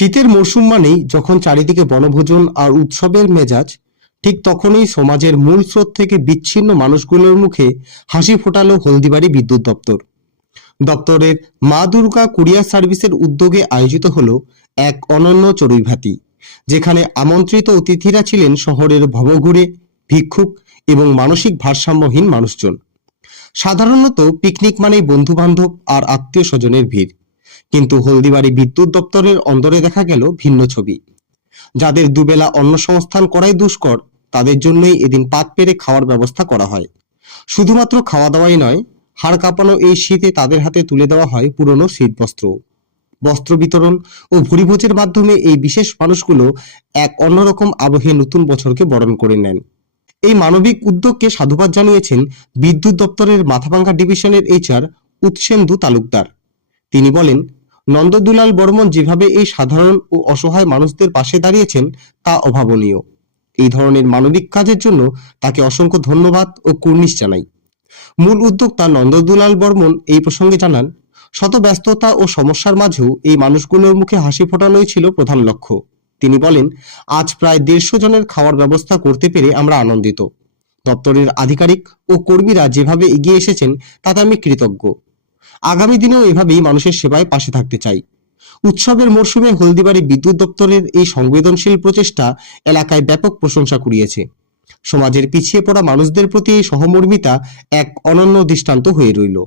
শীতের মরশুম মানেই যখন চারিদিকে বনভোজন আর উৎসবের মেজাজ, ঠিক তখনই সমাজের মূল স্রোত থেকে বিচ্ছিন্ন মানুষগুলোর মুখে হাসি ফোটালো হলদিবাড়ি বিদ্যুৎ দপ্তর। দপ্তরের মা দুর্গা কুরিয়ার সার্ভিসের উদ্যোগে আয়োজিত হলো এক অনন্য চড়ুইভাতি, যেখানে আমন্ত্রিত অতিথিরা ছিলেন শহরের ভবঘুরে, ভিক্ষুক এবং মানসিক ভারসাম্যহীন মানুষজন। সাধারণত পিকনিক মানেই বন্ধু বান্ধব আর আত্মীয় স্বজনের ভিড়, কিন্তু হলদিবাড়ি বিদ্যুৎ দপ্তরের অন্দরে দেখা গেল ভিন্ন ছবি। যাদের দুবেলা অন্ন সংস্থান করাই দুষ্কর, তাদের জন্যই এদিন পাত পেরে খাওয়ার ব্যবস্থা করা হয়। শুধুমাত্র খাওয়া দাওয়াই নয়, হাড় কাঁপানো এই শীতে তাদের হাতে তুলে দেওয়া হয় পুরনো শীতবস্ত্র। বস্ত্র বিতরণ ও ভুরিভোজের মাধ্যমে এই বিশেষ মানুষগুলো এক অন্যরকম আবহে নতুন বছরকে বরণ করে নেন। এই মানবিক উদ্যোগকে সাধুবাদ জানিয়েছেন বিদ্যুৎ দপ্তরের মাথাভাঙ্গা ডিভিশনের এইচআর উৎসেন্দু তালুকদার। তিনি বলেন, নন্দদুলাল বর্মন যেভাবে এই সাধারণ ও অসহায় মানুষদের পাশে দাঁড়িয়েছেন তা অভাবনীয়। এই ধরনের মানবিক কাজের জন্য তাকে অসংখ্য ধন্যবাদ ও কুর্নিশ জানাই। মূল উদ্যোক্তা নন্দদুলাল বর্মন এই প্রসঙ্গে জানান, শত ব্যস্ততা ও সমস্যার মাঝেও এই মানুষগুলোর মুখে হাসি ফোটানোই ছিল প্রধান লক্ষ্য। তিনি বলেন, আজ প্রায় 150 জনের খাওয়ার ব্যবস্থা করতে পেরে আমরা আনন্দিত। দপ্তরের আধিকারিক ও কর্মীরা যেভাবে এগিয়ে এসেছেন তাতে আমি কৃতজ্ঞ। আগামী দিনেও এভাবেই মানুষের সেবায় পাশে থাকতে চাই। উৎসবের মরশুমে হলদিবাড়ি বিদ্যুৎ দপ্তরের এই সংবেদনশীল প্রচেষ্টা এলাকায় ব্যাপক প্রশংসা কুড়িয়েছে। সমাজের পিছিয়ে পড়া মানুষদের প্রতি এই সহমর্মিতা এক অনন্য দৃষ্টান্ত হয়ে রইল।